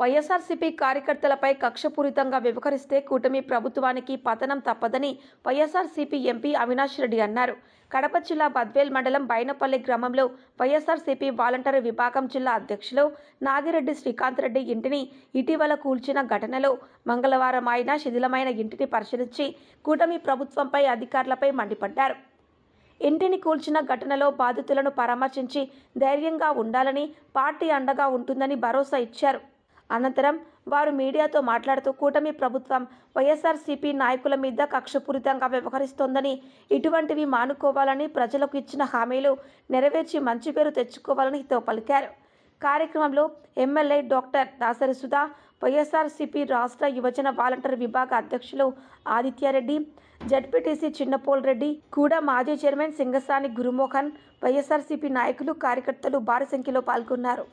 వైఎస్ఆర్సీపీ కార్యకర్తలపై కక్షపూరితంగా వ్యవహరిస్తే కూటమి ప్రభుత్వానికి పతనం తప్పదని వైఎస్ఆర్సీపీ ఎంపీ అవినాష్ రెడ్డి అన్నారు. కడప జిల్లా బద్వేల్ మండలం బైనపల్లి గ్రామంలో వైఎస్ఆర్సీపీ వాలంటరీ విభాగం జిల్లా అధ్యక్షులు నాగిరెడ్డి శ్రీకాంత్ రెడ్డి ఇంటిని ఇటీవల కూల్చిన ఘటనలో మంగళవారం ఆయన శిథిలమైన ఇంటిని పరిశీలించి కూటమి ప్రభుత్వంపై అధికారులపై మండిపడ్డారు. ఇంటిని కూల్చిన ఘటనలో బాధితులను పరామర్శించి ధైర్యంగా ఉండాలని పార్టీ అండగా ఉంటుందని భరోసా ఇచ్చారు. అనంతరం వారు మీడియాతో మాట్లాడుతూ కూటమి ప్రభుత్వం వైఎస్ఆర్సీపీ నాయకుల మీద కక్షపూరితంగా వ్యవహరిస్తోందని ఇటువంటివి మానుకోవాలని ప్రజలకు ఇచ్చిన హామీలు నెరవేర్చి మంచి పేరు తెచ్చుకోవాలని హితవు పలికారు. కార్యక్రమంలో MLA doctor Dasari Sudha YSRCP రాష్ట్ర యువజన వాలంటీర్ విభాగ అధ్యక్షులు ఆదిత్యారెడ్డి జడ్పీటీసీ చిన్నపోల్ రెడ్డి కూడా మాజీ చైర్మన్ సింగసాని గురుమోహన్ వైఎస్ఆర్సీపీ నాయకులు కార్యకర్తలు భారీ సంఖ్యలో పాల్గొన్నారు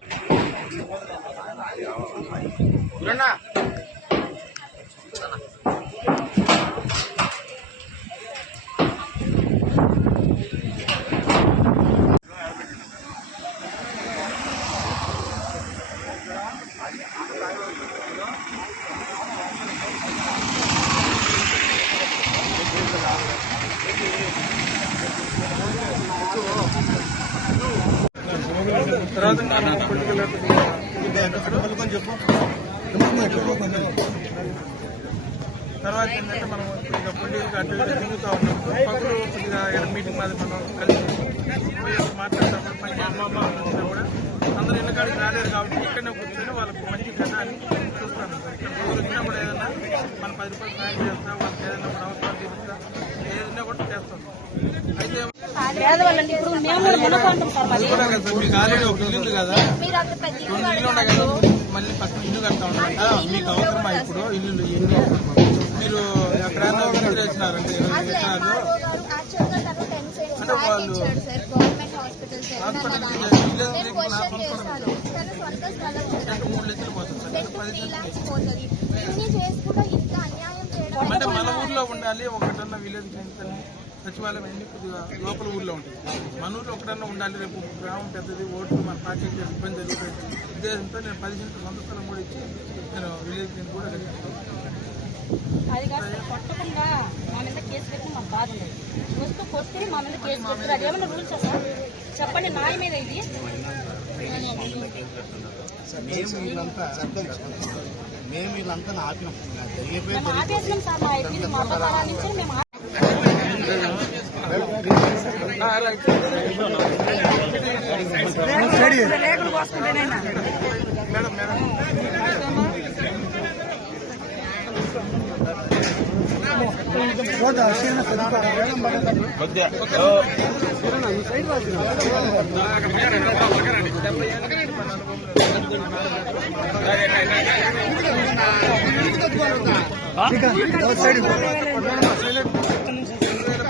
గురన్నా తర్వాత మనం పట్టుకెళ్ళి చెప్పు. తర్వాత ఏంటంటే మనం ఇక పొండికి అటు తిరుగుతూ ఉన్నాం. పక్కన కొద్దిగా ఇక్కడ మీటింగ్ మాది మనం కలిసి మాట్లాడతాం మాట్లాడేటప్పుడు పని అమ్మ వచ్చినా కూడా. అందరూ ఇళ్ళకాడికి రాలేరు కాబట్టి ఇక్కడనే కూర్చొని వాళ్ళకు మంచి కదా చూస్తాను. ఇక్కడ వచ్చినప్పుడు వచ్చినా ఏదైనా మన పది రూపాయలు సాయం చేస్తా వాళ్ళకి ఏదైనా కూడా అవసరం తీరుస్తా ఏదైనా కూడా చేస్తాం అయితే పేదవాళ్ళండి ఇప్పుడు మేము మునకుంటాం సార్ మరి మీకు ఆల్రెడీ ఒక ఇల్లు కదా మీరు పెద్ద కదా మళ్ళీ పక్కన ఇల్లు కడతా ఉంటారు మీకు అవసరమా ఇప్పుడు ఇల్లు ఎన్ని మీరు ఎక్కడైనా ఇల్లు వేసినారంటే ఇరవై ఎకరాలు మూడు లక్షలు సార్ పోతుంది ఇన్ని చేసి కూడా ఇంత అన్యాయం చేయడం అంటే మన ఊర్లో ఉండాలి ఒకటన్నా విలేజ్ పెంచాలి సచివాలయం అన్ని కొద్దిగా లోపల ఊర్లో ఉంటుంది మన ఊళ్ళో ఒకటన్నా ఉండాలి రేపు గ్రామం పెద్దది ఓట్లు మన పార్టీకి ఇబ్బంది జరుగుతుంది ఉద్దేశంతో నేను పది సెంట్లు సొంత స్థలం కూడా ఇచ్చి నేను విలేజ్ నేను కూడా కట్టించుకున్నాను. అది కాదు కొట్టకుండా మా మీద కేసు పెట్టి మాకు బాధ ఉంది వస్తూ కొట్టి మా మీద కేసు పెడుతున్నారు. రూల్స్ చెప్పండి న్యాయం మీద ఇది. మేము వీళ్ళంతా మేము వీళ్ళంతా ఆపినాం జరిగిపోయి మేడం. ఆపేసినాం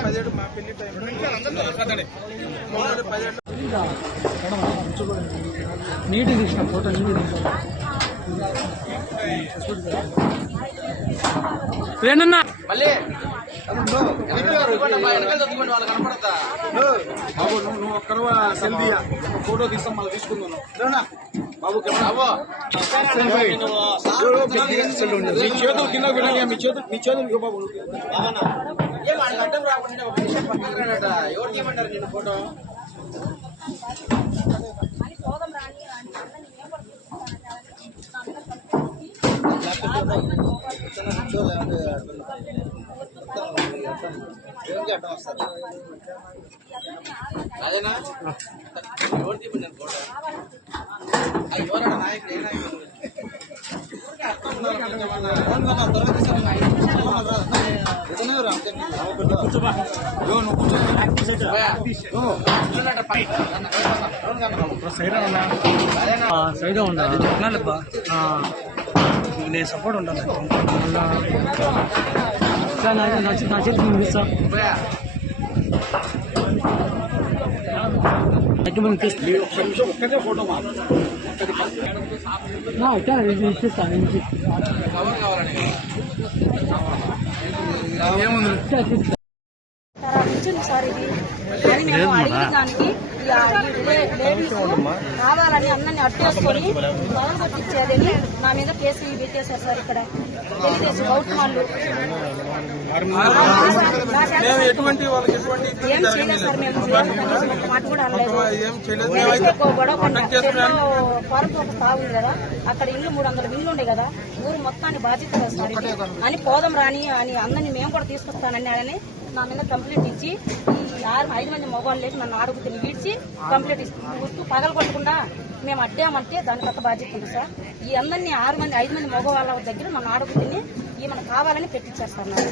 పదిహేడు మా పెళ్లి టైం పదిహేడు నీట్ తీసిన ఫోటో నీట్ తీసిన రేనన్నా మళ్ళీ. వెనకాల చదువుకోండి వాళ్ళు కనపడతా బాబు నువ్వు నువ్వు ఒక్కరు సెల్ఫీ ఫోటో తీస్తాం మళ్ళీ తీసుకుందాం బాబు బాబు. మీ చేతులు కింద మీ చేతులు మీ చేతులు బాబు ఏం వాళ్ళకి అడ్డం రాకుండా ఒక నిమిషం పక్కన రాడట ఎవరు తీయమంటారు నేను ఫోటో అదేనా ఎవరు తీయమన్నారు ఫోటో అది ఎవరన్నా నాయకులు ఏ నాయకులు సైడ్ ఉండాలి చెప్పినాలేబ్బా నేను సపోర్ట్ ఉండాలి. సార్ నా నా చేతి- నా చేతి నేను ఇస్తా అయితే మనం తీస్తే ఒక్కటే ఫోటో ఇచ్చేస్తాను కవర్ కావాలని ఏముంది తరాల నుంచి ఉంది సార్ ఇది అని మేము అడిగిన దానికి ఈ ఆ- ఈ లే- లేడీస్ కావాలని అందరిని అట్టేసుకొని పవన్ కొట్టించేదని నా మీద కేసు పెట్టేశారు సార్ ఇక్కడ తెలుగుదేశం గౌతమ్ వాళ్ళు మేము ఏం చేయలేదు సార్ మాట కూడా అనలేదు. గొడవ ఒక సాగు కదా అక్కడ ఇల్లు మూడు వందల ఇల్లు ఉండే కదా ఊరు మొత్తాన్ని బాధ్యత సార్. అని పోదాం రాని అని అందరిని మేము కూడా తీసుకొస్తానని అని నా మీద కంప్లీట్ ఇచ్చి ఆరు ఐదు మంది మొబైల్ లేక నన్ను ఆడుగుతుని వీడ్చి కంప్లీట్ ఇస్తుంది వస్తూ పగల కొట్టకుండా మేము అడ్డామంటే దాని ఒక బాధ్యత ఉంది సార్. ఈ అందరినీ ఆరు మంది ఐదు మంది మగవాళ్ళ దగ్గర నన్ను ఆడుగుతుని ఈ మనకు కావాలని పెట్టించేస్తాను నాకు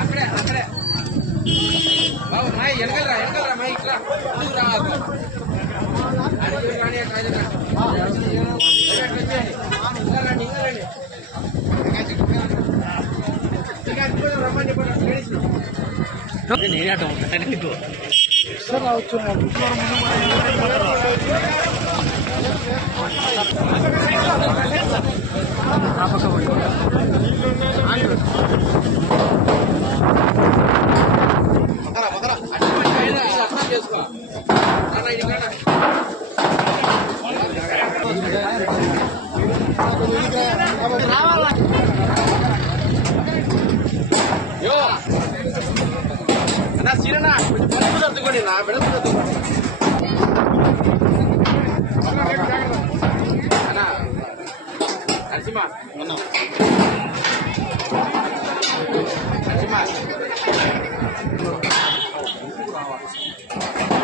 అక్కడే అక్కడే. బాబు మా వెనకలరా వెనకలరా మా ఇట్లా ముందుకు రా చేసుకో సర్దుకోండి నా వెనక సర్దుకోండి అన్న నరసింహ నరసింహ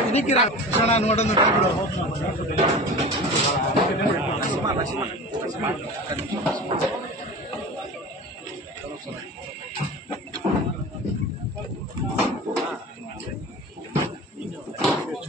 బుల్లెట్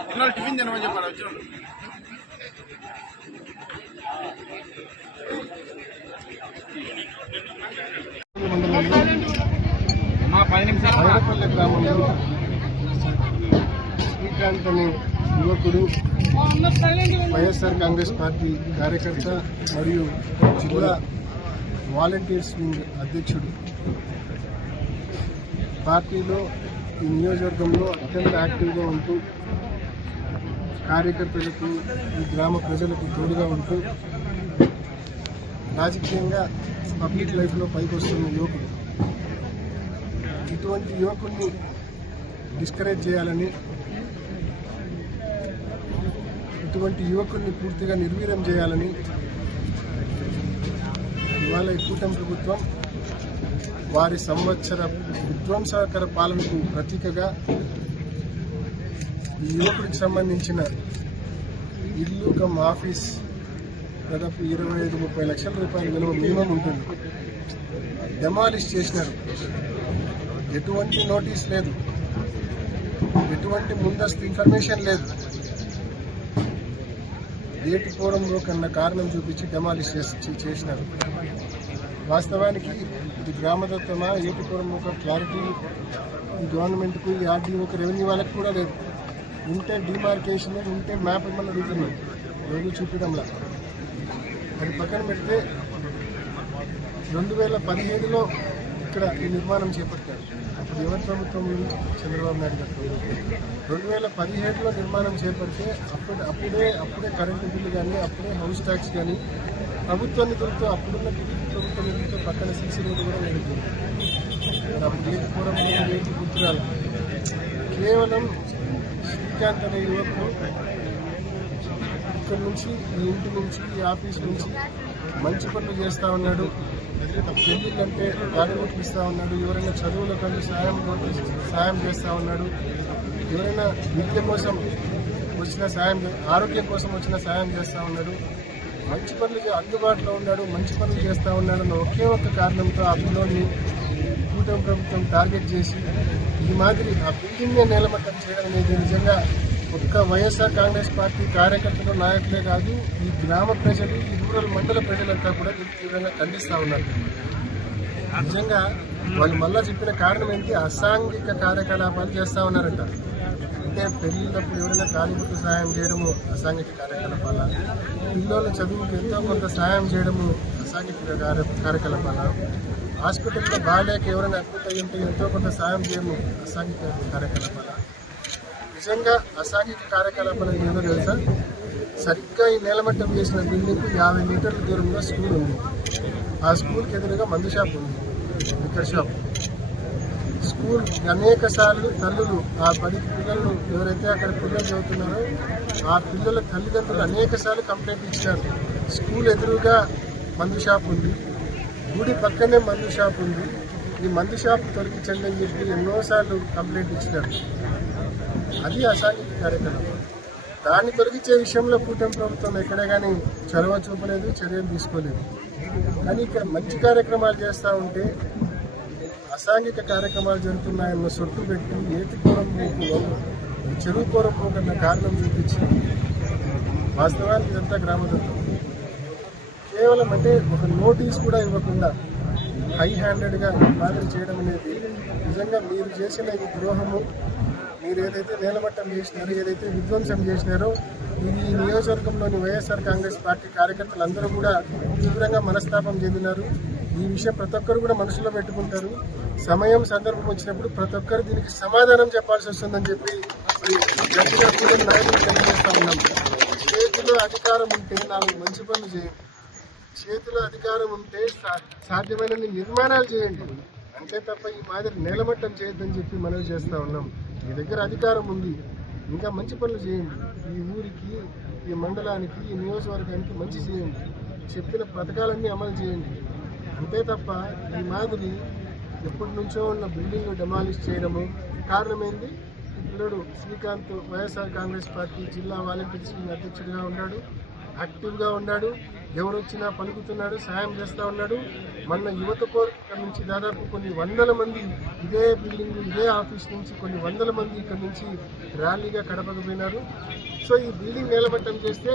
అదేనా టిఫిన్ తినమని చెప్పాడు వచ్చిన మా పది నిమిషాలు వైరపల్లి గ్రామంలో శ్రీకాంత్ అనే యువకుడు వైఎస్ఆర్ కాంగ్రెస్ పార్టీ కార్యకర్త మరియు జిల్లా వాలంటీర్స్ వింగ్ అధ్యక్షుడు. పార్టీలో ఈ నియోజకవర్గంలో అత్యంత యాక్టివ్గా ఉంటూ కార్యకర్తలకు ఈ గ్రామ ప్రజలకు తోడుగా ఉంటూ రాజకీయంగా పబ్లిక్ లైఫ్లో పైకి వస్తున్న యువకుడు. ఇటువంటి యువకుల్ని డిస్కరేజ్ చేయాలని ఇటువంటి యువకుల్ని పూర్తిగా నిర్వీర్యం చేయాలని ఇవాళ ఈ కూటమి ప్రభుత్వం వారి సంవత్సర విధ్వంసకర పాలనకు ప్రతీకగా ఈ యువకుడికి సంబంధించిన ఇల్లు కమ్ ఆఫీస్ దాదాపు ఇరవై ఐదు ముప్పై లక్షల రూపాయల విలువ మినిమం ఉంటుంది. డెమాలిష్ చేసినారు. ఎటువంటి నోటీస్ లేదు. ఎటువంటి ముందస్తు ఇన్ఫర్మేషన్ లేదు. ఏటిపోవడంలో కన్నా కారణం చూపించి డెమాలిష్ చేసి చేసినారు. వాస్తవానికి ఇది గ్రామదత్తమా ఏటిపోవడం ఒక క్లారిటీ ఈ గవర్నమెంట్కు ఈ ఆర్డీఓకి రెవెన్యూ వాళ్ళకి కూడా లేదు. ఉంటే డిమార్కేషన్ ఉంటే మ్యాప్ ఇమ్మని అడుగుతున్నాం రోజు చూపించడంలా? అది పక్కన పెడితే రెండు వేల పదిహేడులో ఇక్కడ ఈ నిర్మాణం చేపట్టారు. ఎవరి ప్రభుత్వం చంద్రబాబు నాయుడు గారి ప్రభుత్వం. రెండు వేల పదిహేడులో నిర్మాణం చేపడితే అప్పుడు అప్పుడే అప్పుడే కరెంటు బిల్లు కానీ అప్పుడే హౌస్ ట్యాక్స్ కానీ ప్రభుత్వ నిధులతో అప్పుడున్న ప్రభుత్వ నిధులతో పక్కన సిసి రోడ్డు కూడా నడిపింది అప్పుడు లేకపోవడం అనేది గుర్తురాలి కేవలం శ్రీకాంత్ అనే యువకుడు ఇక్కడ నుంచి ఈ ఇంటి నుంచి ఈ ఆఫీస్ నుంచి మంచి పనులు చేస్తా ఉన్నాడు. పెళ్ళిళ్ళంటే గాడి ఇస్తా ఉన్నాడు ఎవరైనా చదువులకంటే సాయం సాయం చేస్తూ ఉన్నాడు. ఎవరైనా విద్య కోసం వచ్చిన సాయం ఆరోగ్యం కోసం వచ్చిన సాయం చేస్తూ ఉన్నాడు. మంచి పనులు అందుబాటులో ఉన్నాడు మంచి పనులు చేస్తూ ఉన్నాడు అన్న ఒకే ఒక్క కారణంతో ఆ పిల్లోని కూటమి ప్రభుత్వం టార్గెట్ చేసి ఈ మాదిరి ఆ బిల్డింగ్ నిలమట్టం చేయడం అనేది నిజంగా ఒక్క వైఎస్ఆర్ కాంగ్రెస్ పార్టీ కార్యకర్తలు నాయకులే కాదు ఈ గ్రామ ప్రజలు ఈ రూరల్ మండల ప్రజలంతా కూడా దీన్ని తీవ్రంగా ఖండిస్తూ ఉన్నారు. నిజంగా వాళ్ళు మళ్ళా చెప్పిన కారణం ఏంటి? అసాంఘిక కార్యకలాపాలు చేస్తూ ఉన్నారంట. అంటే పెళ్ళిళ్ళప్పుడు ఎవరైనా కాలిగుట్టు సహాయం చేయడము అసాంఘిక కార్యకలాపాల? పిల్లల చదువుకు ఎంతో కొంత సహాయం చేయడము అసాంఘిక కార్య కార్యకలాపాల? హాస్పిటల్లో బాగాలేక ఎవరైనా అడ్మిట్ అయ్యి ఉంటే ఎంతో కొంత సాయం చేయడము అసాంఘిక కార్యకలాపాల? నిజంగా అసాంఘిక కార్యకలాపాలు ఏమో తెలుసా? సరిగ్గా ఈ నేలమట్టం చేసిన బిల్డింగ్ యాభై మీటర్ల దూరంలో స్కూల్ ఉంది. ఆ స్కూల్కి ఎదురుగా మందు షాప్ ఉంది. Liquor shop. స్కూల్ అనేక సార్లు తల్లులు ఆ పది పిల్లలు ఎవరైతే అక్కడ పిల్లలు చదువుతున్నారో ఆ పిల్లల తల్లిదండ్రులు అనేక సార్లు కంప్లైంట్ ఇచ్చారు. స్కూల్ ఎదురుగా మందు షాప్ ఉంది. గుడి పక్కనే మందు షాప్ ఉంది. ఈ మందు షాప్ తొలగించండి అని చెప్పి ఎన్నోసార్లు కంప్లైంట్ ఇచ్చినారు అది అసాంఘిక కార్యక్రమం. దాన్ని తొలగించే విషయంలో కూటమి ప్రభుత్వం ఎక్కడ కానీ చొరవ చూపలేదు చర్యలు తీసుకోలేదు. కానీ ఇక్కడ మంచి కార్యక్రమాలు చేస్తూ ఉంటే అసాంఘిక కార్యక్రమాలు జరుగుతున్నాయన్న సొట్టు పెట్టి ఏటికోరం చెరువు కోరం పోకన్న కారణం చూపించి వాస్తవానికి ఇదంతా గ్రామదత్వం కేవలం అంటే ఒక నోటీస్ కూడా ఇవ్వకుండా హై హ్యాండెడ్గా మాదిరి చేయడం అనేది నిజంగా మీరు చేసిన ఈ ద్రోహము మీరు ఏదైతే నేలమట్టం చేసినారో ఏదైతే విధ్వంసం చేసినారో ఈ నియోజకవర్గంలోని వైఎస్ఆర్ కాంగ్రెస్ పార్టీ కార్యకర్తలు అందరూ కూడా తీవ్రంగా మనస్తాపం చెందినారు. ఈ విషయం ప్రతి ఒక్కరు కూడా మనసులో పెట్టుకుంటారు. సమయం సందర్భం వచ్చినప్పుడు ప్రతి ఒక్కరు దీనికి సమాధానం చెప్పాల్సి వస్తుందని చెప్పి మరి గట్టిగా కూడా నాయకులు తెలియజేస్తా ఉన్నాం. చేతిలో అధికారం ఉంటే నాలుగు మంచి పనులు చేయండి. చేతిలో అధికారం ఉంటే సా- సాధ్యమైనన్ని నిర్మాణాలు చేయండి. అంతే తప్ప ఈ మాదిరి నేలమట్టం చేయొద్దని చెప్పి మనవి చేస్తా ఉన్నాం. మీ దగ్గర అధికారం ఉంది. ఇంకా మంచి పనులు చేయండి. ఈ ఊరికి ఈ మండలానికి ఈ నియోజకవర్గానికి మంచి చేయండి. చెప్పిన పథకాలన్నీ అమలు చేయండి. అంతే తప్ప ఈ మాదిరి ఎప్పటి నుంచో ఉన్న బిల్డింగ్ డెమాలిష్ చేయడము కారణం ఏంది పిల్లడు శ్రీకాంత్ వైఎస్ఆర్ కాంగ్రెస్ పార్టీ జిల్లా వాలంటీర్స్ అధ్యక్షుడిగా ఉన్నాడు. యాక్టివ్గా ఉన్నాడు. ఎవరు వచ్చినా పలుకుతున్నాడు సాయం చేస్తూ ఉన్నాడు. మన యువత కోరిక నుంచి దాదాపు కొన్ని వందల మంది ఇదే బిల్డింగ్ ఇదే ఆఫీస్ నుంచి కొన్ని వందల మంది ఇక్కడ నుంచి ర్యాలీగా కడపకు పోయినారు. సో ఈ బిల్డింగ్ నిలబట్టం చేస్తే